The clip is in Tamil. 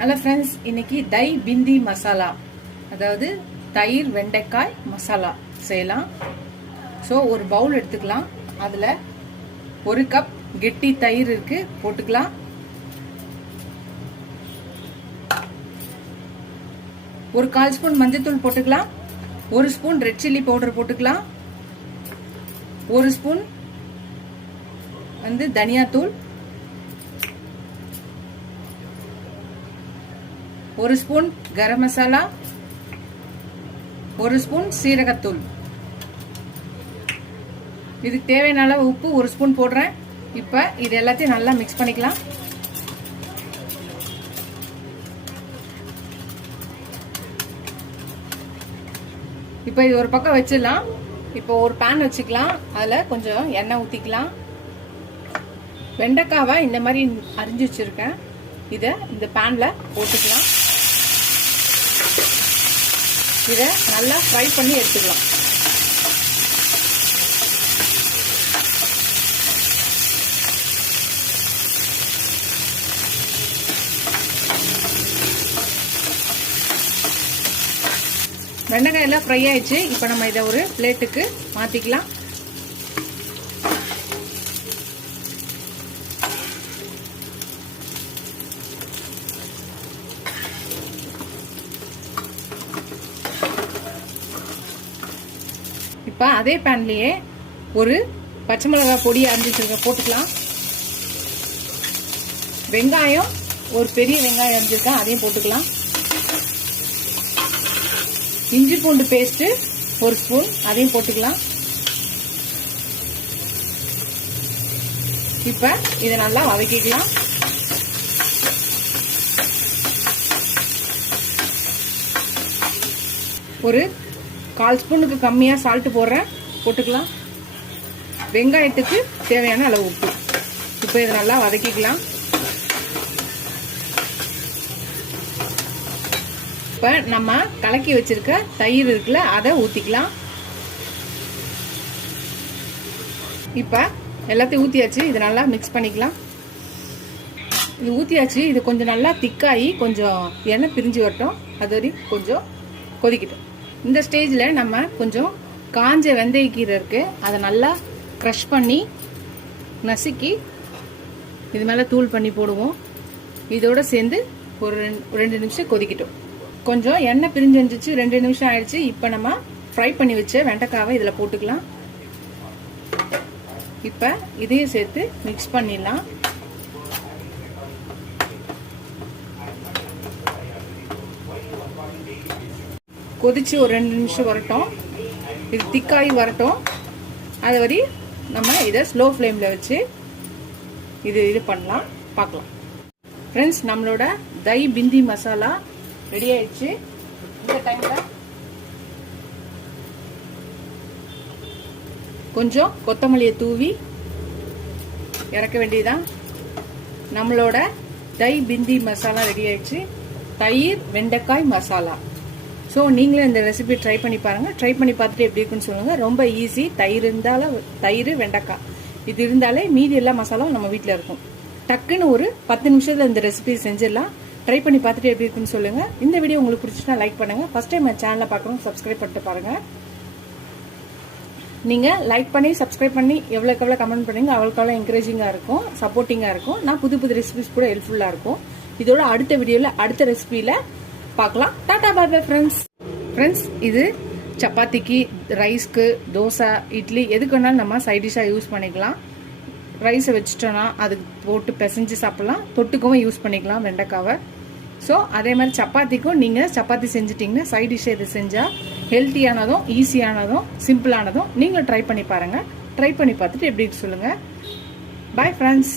ஹலோ ஃப்ரெண்ட்ஸ், இன்னைக்கு தை பிந்தி மசாலா, அதாவது தயிர் வெண்டைக்காய் மசாலா செய்யலாம். ஸோ ஒரு பவுல் எடுத்துக்கலாம். அதில் 1 கப் கெட்டி தயிர் இருக்கு, போட்டுக்கலாம். ஒரு 1/4 ஸ்பூன் மஞ்சத்தூள் போட்டுக்கலாம். 1 ஸ்பூன் ரெட் சில்லி பவுடர் போட்டுக்கலாம். 1 ஸ்பூன் தனியாத்தூள், 1 ஸ்பூன் கரம் மசாலா, 1 ஸ்பூன் சீரகத்தூள். இதுக்கு தேவையான அளவு உப்பு 1 ஸ்பூன் போடுறேன். இப்போ இது எல்லாத்தையும் நல்லா மிக்ஸ் பண்ணிக்கலாம். இப்போ இது ஒரு பக்கம் வச்சிடலாம். இப்போ ஒரு பேன் வச்சுக்கலாம். அதில் கொஞ்சம் எண்ணெய் ஊற்றிக்கலாம். வெண்டைக்காவை இந்த மாதிரி அரிஞ்சு வச்சிருக்கேன். இதை இந்த பேனில் போட்டுக்கலாம். இதை நல்லா ஃப்ரை பண்ணி எடுத்துக்கலாம். வெண்டைக்காய் எல்லாம் ஃப்ரை ஆயிடுச்சு. இப்போ நம்ம இதை ஒரு பிளேட்டுக்கு மாற்றிக்கலாம். இப்போ அதே பேன்லயே ஒரு பச்சை மிளகாய் பொடி அரைஞ்சிருக்க போட்டுக்கலாம். வெங்காயம், ஒரு பெரிய வெங்காயம் அரைஞ்சிருக்கேன், அதையும் போட்டுக்கலாம். இஞ்சி பூண்டு பேஸ்ட் 1 ஸ்பூன், அதையும் போட்டுக்கலாம். இப்ப இதை நல்லா வதக்கிக்கலாம். ஒரு 1/4 ஸ்பூனுக்கு கம்மியா சால்ட் போடுறேன், போட்டுக்கலாம். வெங்காயத்துக்கு தேவையான அளவு உப்பு. இப்போ இதை நல்லா வதக்கிக்கலாம். இப்போ நம்ம கலக்கி வச்சிருக்க தயிர் இருக்குல்ல, அதை ஊற்றிக்கலாம். இப்போ எல்லாத்தையும் ஊற்றியாச்சு. இது நல்லா மிக்ஸ் பண்ணிக்கலாம். இது ஊற்றியாச்சு. இது கொஞ்சம் நல்லா திக்காகி கொஞ்சம் எண்ணெய் பிரிஞ்சு வரட்டும். அது வரைக்கும் கொஞ்சம் கொதிக்கட்டும். இந்த ஸ்டேஜில் நம்ம கொஞ்சம் காஞ்ச வெந்தயக்கீரை இருக்கு, அதை நல்லா க்ரஷ் பண்ணி நசுக்கி இது மேலே தூள் பண்ணி போடுவோம். இதோட சேர்ந்து ஒரு 2 நிமிஷம் கொதிக்கட்டும். கொஞ்சம் எண்ணெய் பிரிஞ்சு வந்துச்சு. 2 நிமிஷம் ஆயிடுச்சு. இப்போ நம்ம ஃப்ரை பண்ணி வச்ச வெண்டைக்காவை இதில் போட்டுக்கலாம். இப்போ இதையும் சேர்த்து மிக்ஸ் பண்ணிடலாம். கொதிச்சு ஒரு 2 நிமிஷம் வரட்டும். இது திக்காகி வரட்டும். அது வரை நம்ம இதை ஸ்லோ ஃப்ளேமில் வச்சு இது பண்ணலாம், பார்க்கலாம். ஃப்ரெண்ட்ஸ், நம்மளோட தை பிந்தி மசாலா ரெடி ஆயிடுச்சு. இந்த டைமில் கொஞ்சம் கொத்தமல்லியை தூவி இறக்க வேண்டியதுதான். நம்மளோட தை பிந்தி மசாலா ரெடி ஆயிடுச்சு. தயிர் வெண்டைக்காய் மசாலா. ஸோ நீங்களும் இந்த ரெசிபி ட்ரை பண்ணி பாருங்கள். ட்ரை பண்ணி பார்த்துட்டு எப்படி இருக்குன்னு சொல்லுங்கள். ரொம்ப ஈஸி. தயிர் இருந்தாலும் தயிர் வெண்டைக்காய் இது இருந்தாலே மீதி எல்லா மசாலாவும் நம்ம வீட்டில் இருக்கும். டக்குன்னு ஒரு 10 நிமிஷத்தில் இந்த ரெசிபி செஞ்சிடலாம். ட்ரை பண்ணி பார்த்துட்டு எப்படி இருக்குன்னு சொல்லுங்கள். இந்த வீடியோ உங்களுக்கு பிடிச்சினா லைக் பண்ணுங்கள். ஃபர்ஸ்ட் டைம் என் சேனலை பார்க்குறோம், சப்ஸ்கிரைப் பண்ணிட்டு பாருங்கள். நீங்கள் லைக் பண்ணி சப்ஸ்கிரைப் பண்ணி எவ்வளோக்கு எவ்வளோ கமெண்ட் பண்ணுங்க, அவ்வளோக்கு என்கரேஜிங்காக இருக்கும், சப்போர்ட்டிங்காக இருக்கும். நான் புது புது ரெசிபிஸ் கூட ஹெல்ப்ஃபுல்லாக இருக்கும். இதோட அடுத்த வீடியோவில் அடுத்த ரெசிபியில் பார்க்கலாம். டாடா பாய் பாய் ஃப்ரெண்ட்ஸ். இது சப்பாத்திக்கு, ரைஸ்க்கு, தோசை, இட்லி எதுக்கு வேணாலும் நம்ம சைட் டிஷ்ஷாக யூஸ் பண்ணிக்கலாம். ரைஸை வச்சுட்டோன்னா அதுக்கு போட்டு பிசைஞ்சு சாப்பிடலாம். தொட்டுக்கவும் யூஸ் பண்ணிக்கலாம் வெண்டைக்காவை. ஸோ அதே மாதிரி சப்பாத்திக்கும் நீங்கள் சப்பாத்தி செஞ்சுட்டிங்கன்னா சைட் டிஷ்ஷை இது செஞ்சால் ஹெல்த்தியானதும் ஈஸியானதும் சிம்பிளானதும் நீங்களும் ட்ரை பண்ணி பாருங்கள். ட்ரை பண்ணி பார்த்துட்டு எப்படி சொல்லுங்கள். Bye friends.